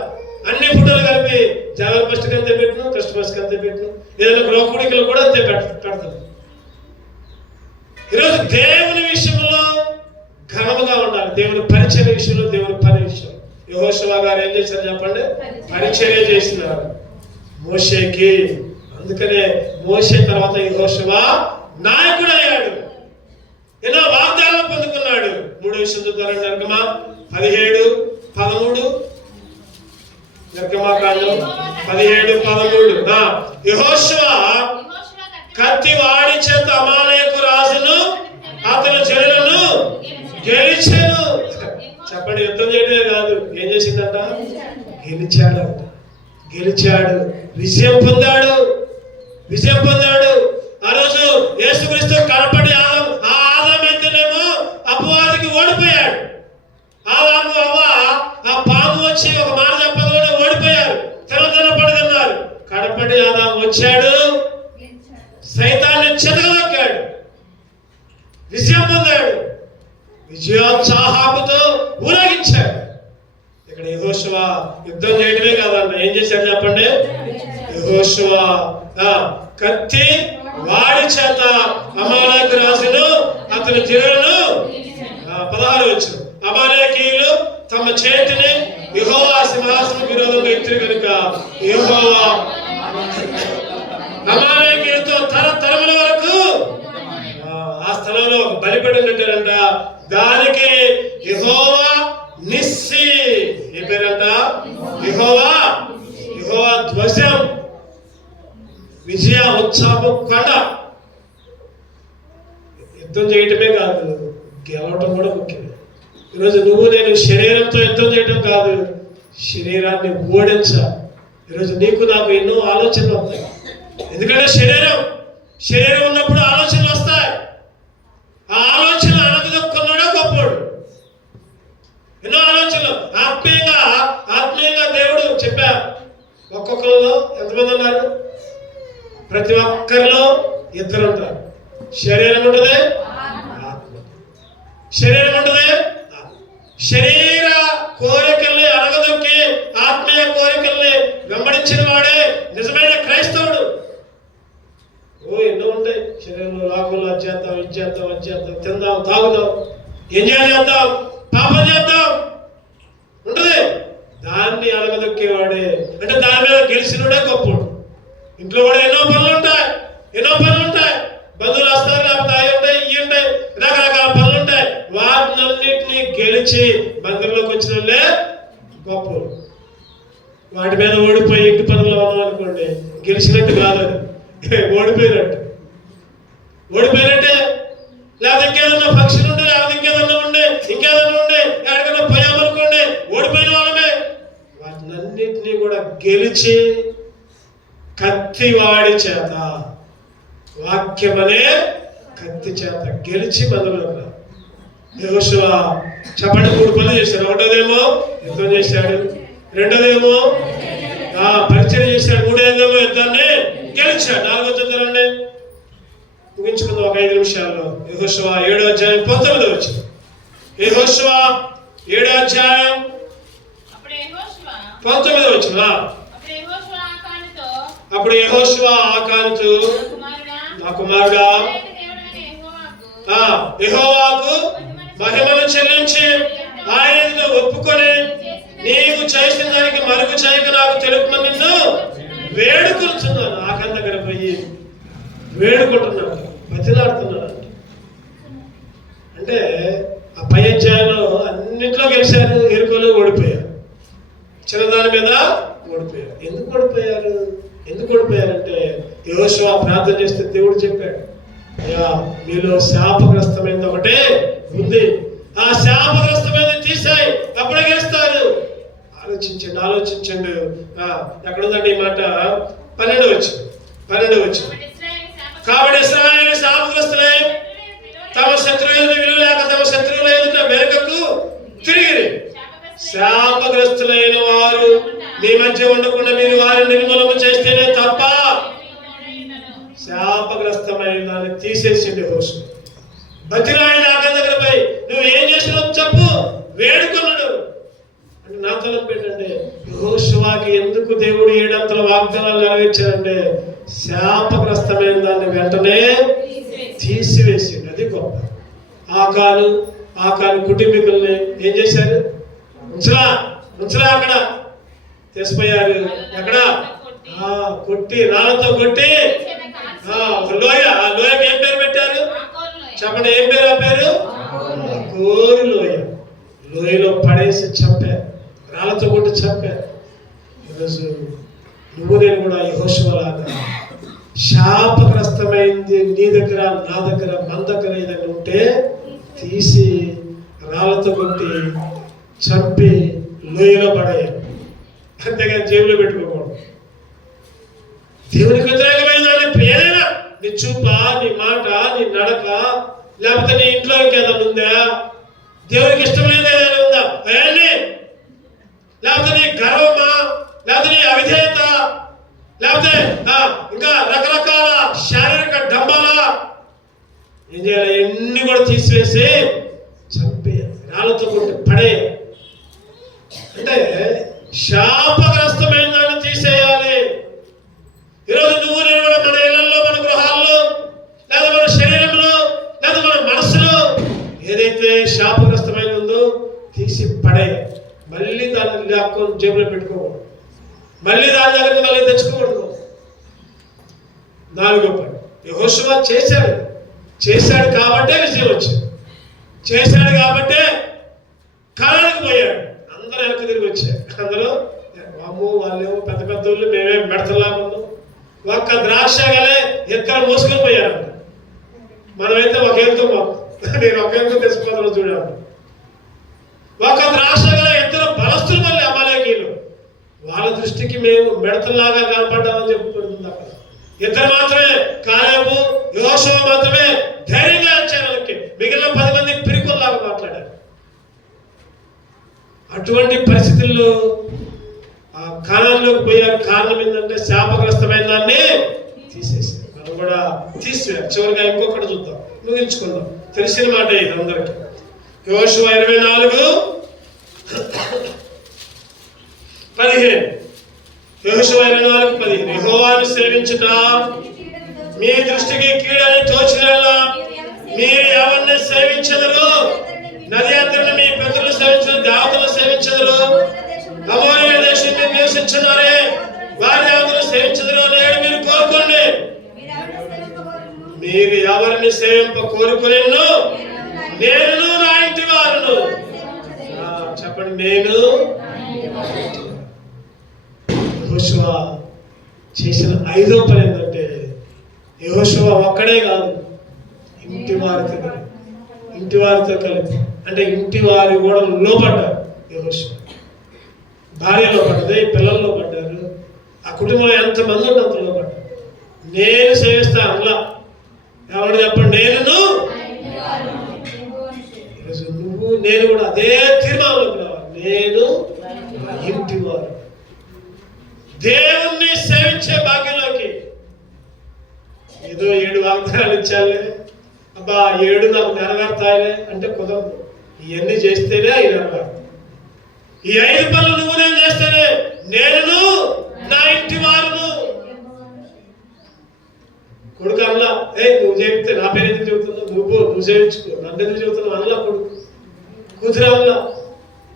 అన్ని ఫోటోలు కలిపి జనవరి 1కి అంతే పెట్టినాం, క్రిస్మస్కి అంతే పెట్టినాం, ఏదైనా గృహ కూడికలు కూడా అంతే పెడతాం. ఈరోజు దేవుని విషయంలో ఘనముగా ఉండాలి, దేవుని పరిచర్య విషయంలో, దేవుని పని విషయంలో. యెహోషువ గారు ఏం చేశారు చెప్పండి, పరిచర్య చేసినారు మోషేకి. అందుకనే మోషే తర్వాత యెహోషువ నాయకుడు అయ్యాడు, ఎన్నో వాగ్దానాలు పొందుకున్నాడు. 3వ విషయం చూద్దాం, నిర్గమా 17:13. నిర్గమాకాండం 17:13. యెహోషువ కత్తి వాడి చేత అమాలేకు రాజును అతని జనులను గెలిచెను. చెప్పండి, యుద్ధం చేయడమే కాదు, ఏం చేసిందంట, గెలిచాడు, విజయం పొందాడు. ఆ రోజు యేసుక్రీస్తు కడపటి ఆదాం అయితేనేమో అపవాదికి ఓడిపోయాడు. ఆదాము అవ్వ ఆ పాము వచ్చి ఒక మాట చెప్పకుండా ఓడిపోయారు, తినపడదన్నారు. కడపటి ఆదాం వచ్చాడు, సైతాన్ని చెదగలొక్కాడు, విజయం పొందాడు, విజయోత్సాహంతో ఊరేగించాడు. ఇక్కడ యెహోషువ యుద్ధం చేయడమే కాదంట, ఏం చేశాడు చెప్పండి. యెహోషువ కత్తి వాడి చేత అమాలేకు రాజును అతని జనులను 16 వచ్చిన అమాలేకీయులు తమ చేతిని యెహోవా సింహాసనం విరోధంగా ఎత్తిరి కనుక యెహోవా అమాలేకీయులతో తరతరముల వరకు ఆ స్థలంలో బలిపీఠం కట్టారంట. దానికి యెహోవా నిస్సి, ఏ పేరంట, యెహోవా ధ్వజం, విజయ ఉత్సాహం కొండ. యుద్ధం చేయటమే కాదు, గెలవటం కూడా ముఖ్యం. ఈరోజు నువ్వు నేను శరీరంతో యుద్ధం చేయటం కాదు, శరీరాన్ని ఓడించాలి. ఈరోజు నీకు నాకు ఎన్నో ఆలోచనలు వస్తాయి, ఎందుకంటే శరీరం ఉన్నప్పుడు ఆలోచనలు వస్తాయి. ఆ ఆలోచన అనకు ప్రతి ఒక్కరిలో ఇద్దరు ఉంటారు. శరీరం ఉంటుంది, ఆత్మ. శరీరం ఉంటుంది, శరీర కోరికల్ని అణగదొక్కి ఆత్మీయ కోరికల్ని వెంబడించిన వాడే నిజమైన క్రైస్తవుడు. ఎన్నో ఉంటాయి శరీరంలో. లోకంలో అది చేద్దాం, ఇది చేద్దాం, అది చేద్దాం, తిందాం, తాగుదాం, ఎంజాయ్ చేద్దాం, పాపం చేద్దాం ఉంటుంది. దాన్ని అణగదొక్కేవాడే, అంటే దాని మీద గెలిచినోడే గొప్పడు. ఇంట్లో కూడా ఎన్నో పనులు ఉంటాయి, బంధువులు వస్తారు, లేకపోతే అవి ఉంటాయి, ఇవి ఉంటాయి, రకరకాల పనులు ఉంటాయి. వాటినన్నిటినీ గెలిచి మందిరంలోకి వచ్చిన వాళ్ళే గొప్పలు. వాటి మీద ఓడిపోయి ఇంటి పనుల్లో ఉన్నాం అనుకోండి, గెలిచినట్టు కాదు, అది ఓడిపోయినట్టే. లేకపోతే ఇంకేదన్నా ఫంక్షన్ ఉండే, లేకపోతే ఇంకేదన్నా ఉండే ఎక్కడికన్నా పోయామనుకోండి, ఓడిపోయిన వాళ్ళమే. వాటినన్నిటినీ కూడా గెలిచి కత్తివాడి చేత, వాక్యమనే కత్తి చేత గెలిచి మందులోకి. యెహోషువ చెప్పండి, 3 పనులు చేశాడు. ఒకటోదేమో యుద్ధం చేశాడు, రెండోదేమో పరిచయం చేశాడు, మూడోదేమో యుద్ధాన్ని గెలిచాడు. 4వ చదవండి, ముగించుకుందాం ఒక 5 నిమిషాల్లో. యెహోషువ 7వ అధ్యాయం 19వ వచనం. యెహోషువ 7వ అధ్యాయం 19వ వచనం. అప్పుడు యెహోషువ ఆకానుతో, నా కుమారుడా, యెహోవాకు మహిమను చెల్లించి ఆయనను ఒప్పుకొని నీవు చేసిన దానికి మరుగు చేయక నాకు తెలుపమని నిన్ను వేడుకొలుచున్నాను. ఆకాన్ దగ్గర పోయి వేడుకుంటున్నాడు, బతిలాడుతున్నాడు. అంటే ఆ పై అధ్యాయంలో అన్నింటిలో గెలిచారు, ఎరుకలు ఓడిపోయారు, చిన్నదాని మీద ఓడిపోయారు. ఎందుకు ఓడిపోయారంటే యెహోషువ ప్రార్థన చేస్తే దేవుడు చెప్పాడు, అయ్యా మీలో శాపగ్రస్తమైనది ఒకటే ఉంది, ఆ శాపగ్రస్తమైనది తీసాయి, అప్పుడే గెలుస్తారు. ఆలోచించండి. ఎక్కడుందండి ఈ మాట? 12వ వచనం. కాబట్టి ఇశ్రాయేలు శాపగ్రస్తులై తమ శత్రువులను విలువలేక తమ శత్రువుల ఎదుట వెనుకకు తిరిగిరి. శాపగ్రస్తులైన వారు మీ మధ్య ఉండకుండా మీరు వారిని నిర్మూలన చేస్తేనే తప్ప. శాపగ్రస్తమైన దాన్ని తీసేసింది యెహోషువ. బతిలాడిన ఆకాన్ దగ్గర పోయి నువ్వు ఏం చేసినావు చెప్పు, వేడుకున్నాడు. అంటే నా తలపు ఏంటంటే, యెహోషువకి ఎందుకు దేవుడు 7 అంతల వాగ్దానాలు నెరవేర్చాడంటే శాపగ్రస్తమైన దాన్ని వెంటనే తీసివేసిండు. అది గొప్ప. ఆకాను కుటుంబీకుల్ని ఏం చేశారు? ఉంచలా అక్కడ తీసిపోయారు. ఎక్కడ? కొట్టి, రాళ్ళతో కొట్టి లోయ. ఆ లోయకి ఏం పేరు పెట్టారు చెప్పండి? ఏం పేరు? ఆ పేరు కోరు లోయ. లోయలో పడేసి చంపారు, రాళ్ళతో కొట్టి చంపారు. ఈరోజు నువ్వు నేను కూడా యెహోషువలాగా శాపగ్రస్తమైంది నీ దగ్గర, నా దగ్గర, మన దగ్గర ఏదైనా ఉంటే తీసి రాళ్ళతో కొట్టి చంపి లోయలో పడేయాలి. అంతేగాని జేబులో పెట్టుకోకూడదు. దేవునికి వ్యతిరేకమైన దాన్ని ఏదైనా నీ చూప, నీ మాట, నీ నడక, లేకపోతే నీ ఇంట్లో ఇంకేదైనా ఉందా, దేవునికి ఇష్టమైనది ఏదైనా ఉందా, అవన్నీ, లేకపోతే నీ గర్వమా, లేకపోతే నీ అవిధేయత, లేకపోతే ఇంకా రకరకాల శారీరక డంబాలా, ఏం చేయాలి? ఎన్ని కూడా తీసివేసి చంపేయాలి, రాళ్ళతో కొట్టి పడేయాలి. అంటే శాపగ్రస్తమైన దాన్ని తీసేయాలి. ఈరోజు నువ్వు నేను కూడా మన ఇళ్లలో, మన గృహాల్లో, లేదా మన శరీరంలో, లేదా మన మనసులో ఏదైతే శాపగ్రస్తమైన ఉందో తీసి పడేయాలి. మళ్ళీ దాన్ని లాక్కొని జేబులో పెట్టుకోకూడదు, మళ్ళీ దాని దగ్గరికి మళ్ళీ తెచ్చుకోకూడదు. 4వ పని యెహోషువ చేశాడు కాబట్టే విజయం వచ్చింది. చేశాడు కాబట్టే కాలానికి పోయాడు. అందరూ వెనక్కి తిరిగి వచ్చారు. అందరూ అమ్మో వాళ్ళేమో పెద్ద పెద్ద వాళ్ళు, మేమే మెడతలాగా ఉన్నాం, ఒక్క ద్రాక్ష గలే ఎక్కడ మోసుకొని పోయారు. మనమైతే ఒక ఎంతో, నేను ఒక ఎంతో తెచ్చిపోతాను చూడాలి. ఒక ద్రాక్ష గల ఇద్దరు బలస్తులు మళ్ళీ అమాలేకీయులు. వాళ్ళ దృష్టికి మేము మెడతల్లాగా కనపడ్డామని చెప్పుకుంటుంది. అక్కడ ఇద్దరు మాత్రమే, కాలేబు, యెహోషువ మాత్రమే ధైర్యంగా వచ్చారు. మిగిలిన 10 మంది పిరికొల్లాగా మాట్లాడారు. అటువంటి పరిస్థితుల్లో కాలంలోకి పోయారు. కారణం ఏంటంటే శాపగ్రస్తమైన దాన్ని తీసేసారు. మనం కూడా తీసివేయాలి. చివరిగా ఇంకొకటి చూద్దాం, ముగించుకుందాం. తెలిసిన మాట ఇది అందరికి. యోషువ 24:15. యోషువ 24:15. యెహోవాను సేవించుట మీ దృష్టికి కీడని తోచినలా మీరు ఎవరిని సేవించెదరు? నది అంతటిని మీ పితరులు సేవించిన దేవతలను సేవించెదరు. అమోరీయుల దేశం మీరు నివసించున్నారే, వారి దేవతలను సేవించెదరు. నేడు మీరు కోరుకోండి, మీరు ఎవరిని సేవింప కోరుకునేను నేను నా ఇంటి వారును. చెప్పండి, నేను. యెహోషువ చేసిన 5వ పని ఏంటంటే, యెహోషువ ఒక్కడే కాదు, ఇంటి వారితో కలిపి అంటే ఇంటి వారి కూడా లోపడ్డారు. యెహోషువ భార్య లోపడ్డది, పిల్లలు లోపడ్డారు, ఆ కుటుంబంలో ఎంతమంది ఉంటే అంత లోపడ్డారు. నేను సేవిస్తా అలా ఎవరు చెప్పండి, నేను నువ్వు నేను కూడా అదే తీర్మానంలోకి రావాలి. నేను ఇంటి వారు దేవుణ్ణి సేవించే భాగ్యంలోకి. ఏదో 7 వాగ్దానాలు ఇచ్చాలే, అబ్బా 7 నాకు నెరవేర్తాయిలే అంటే కుదరదు. ఇవన్నీ చేస్తేనే అవి నెరవేరుతాయి. ఈ 5 పనులు నువ్వు నేను చేస్తేనే నేను నా ఇంటి వారును. కొడుకు అనలా, నువ్వు చెబితే నా పేరు ఎందుకు చెబుతున్నావు, నువ్వు సేవించుకో, నన్ను ఎందుకు చెబుతున్నావు అనలా. కొడుకు కూతురు అనలా,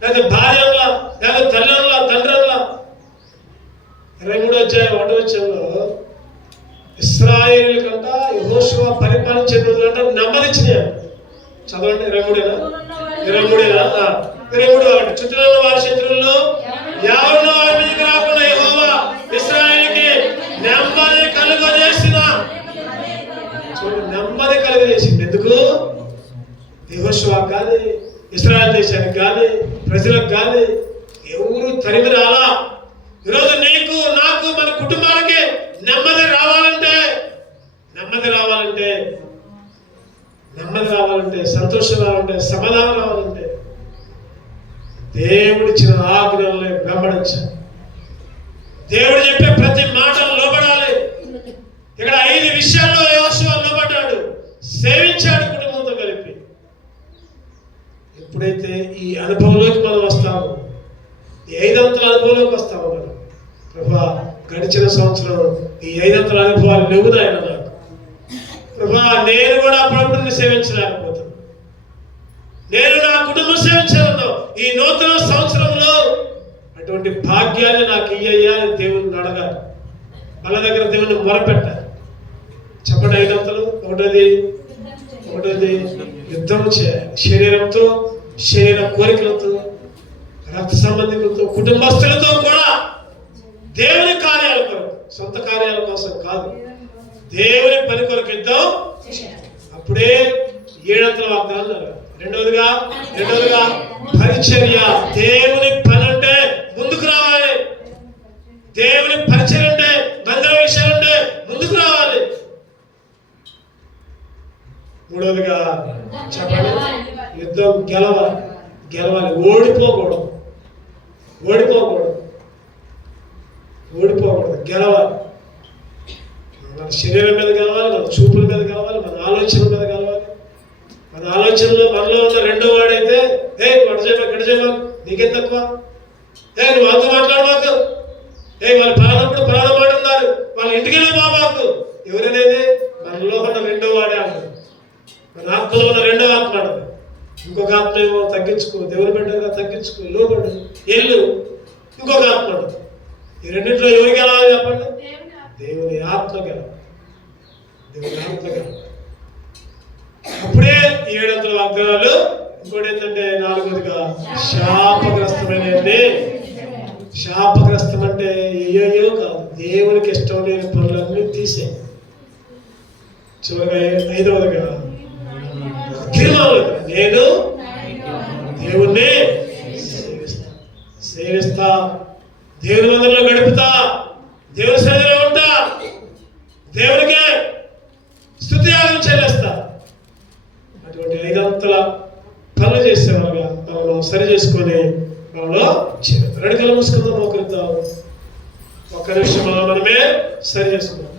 లేదా భార్య అనలా, లేదా తల్లి అనలా, తండ్రి అనలా. 23:1 ఇశ్రాయేలు కంట యెహోషువ పరిపాలించే రోజులంట నెమ్మదిచ్చినాయి. చదవండి. 23 చుట్టూ వారి శత్రువుల్లో ఎవరినో వారి మీదకి రాకుండా యెహోవా ఇశ్రాయేలుకి నెమ్మది కలుగజేసిన. నెమ్మది కలుగజేసింది. ఎందుకు? యెహోషువ కానీ, ఇశ్రాయేలు దేశానికి కానీ, ప్రజలకు కానీ ఎవరు తరిమి రాలా. ఈరోజు నీకు నాకు మన కుటుంబాలకి నెమ్మది రావాలంటే సంతోషం రావాలంటే, సమాధానం రావాలంటే దేవుడిచ్చిన ఆజ్ఞల్ని వెంబడించాలి. దేవుడు చెప్పే ప్రతి మాటలు లోబడాలి. ఇక్కడ 5 విషయాల్లో యెహోషువ లోబడ్డాడు, సేవించాడు కుటుంబంతో కలిపి. ఎప్పుడైతే ఈ అనుభవంలోకి మనం వస్తామో, ఈ 5 అంతల అనుభవంలోకి వస్తామో, మనం ప్రభా గడిచిన సంవత్సరం ఈ 5 అంతల అనుభవాలు లేవు నాయన నాకు. ప్రభా నేను కూడా అప్పుడప్పుడు సేవించలేకపోతాను, నేను నా కుటుంబం సేవించాలను. ఈ నూతన సంవత్సరంలో అటువంటి భాగ్యాన్ని నాకు ఇయ్యయ్యా అని దేవుని అడగాలి. వాళ్ళ దగ్గర దేవుని మొరపెట్టాలి. చెప్పండి. 5 అంతలు. ఒకటోది యుద్ధం చేయాలి. శరీరంతో, శరీర కోరికలతో, రక్త సంబంధికులతో, కుటుంబస్తులతో కూడా దేవుని కార్యాల కొరకు, సొంత కార్యాల కోసం కాదు, దేవుని పని కొరకు యుద్ధం. అప్పుడే 7 అంతల వాగ్దానాలు. రెండవదిగా పరిచర్య. దేవుని పని అంటే ముందుకు రావాలి. దేవుని పరిచర్య అంటే మందిర విషయాలు అంటే ముందుకు రావాలి. మూడవదిగా చెప్పండి, యుద్ధం గెలవాలి. ఓడిపోకూడదు, గెలవాలి. మన శరీరం మీద గెలవాలి, మన చూపుల మీద గెలవాలి, మన ఆలోచన మీద గెలవాలి. మన ఆలోచనలో మనలో ఉన్న 2వ వాడైతే గడిచేమాకు, నీకేం తక్కువ, నువ్వు అంత మాట్లాడమాకు, వాళ్ళు పలానప్పుడు పలానా మాట ఉన్నారు, వాళ్ళ ఇంటికి వెళ్ళి బాబాకు. ఎవరనేది? మనలో ఉన్న 2వ వాడే అంటారు. మన ఆత్మలో ఉన్న 2వ ఆత్మ అంటారు. ఇంకొక ఆత్మ ఏమో తగ్గించుకో, దేవుని బిడ్డగా తగ్గించుకో, లోబడు, ఎల్లు. ఇంకొక ఆత్మ అంటారు. ఈ రెండింటిలో ఎవరికి గెలవాలి చెప్పండి? దేవుని ఆత్మ గెలవాలి. అప్పుడే 7 అంతల వాగ్దానాలు. ఇంకోటి ఏంటంటే 4వదిగా శాపగ్రస్తం అంటే ఏయో కాదు, దేవునికి ఇష్టం లేని పనులన్నీ తీసే. చివరిగా 5వదిగా తీర్మానం. నేను దేవుణ్ణి సేవిస్తా, దేవుని మందిరంలో గడుపుతా, దేవుని సన్నిధిలో ఉంటా, దేవునికే స్తుతియాగం చెల్లిస్తా. అటువంటి 5 అంతల పనులు చేసేవారుగా మనం సరి చేసుకొని మనలో రెండు కళ్ళు మూసుకుందాం, ఒకరిద్దాం. ఒక్క నిమిషం మనమే సరి చేసుకుందాం.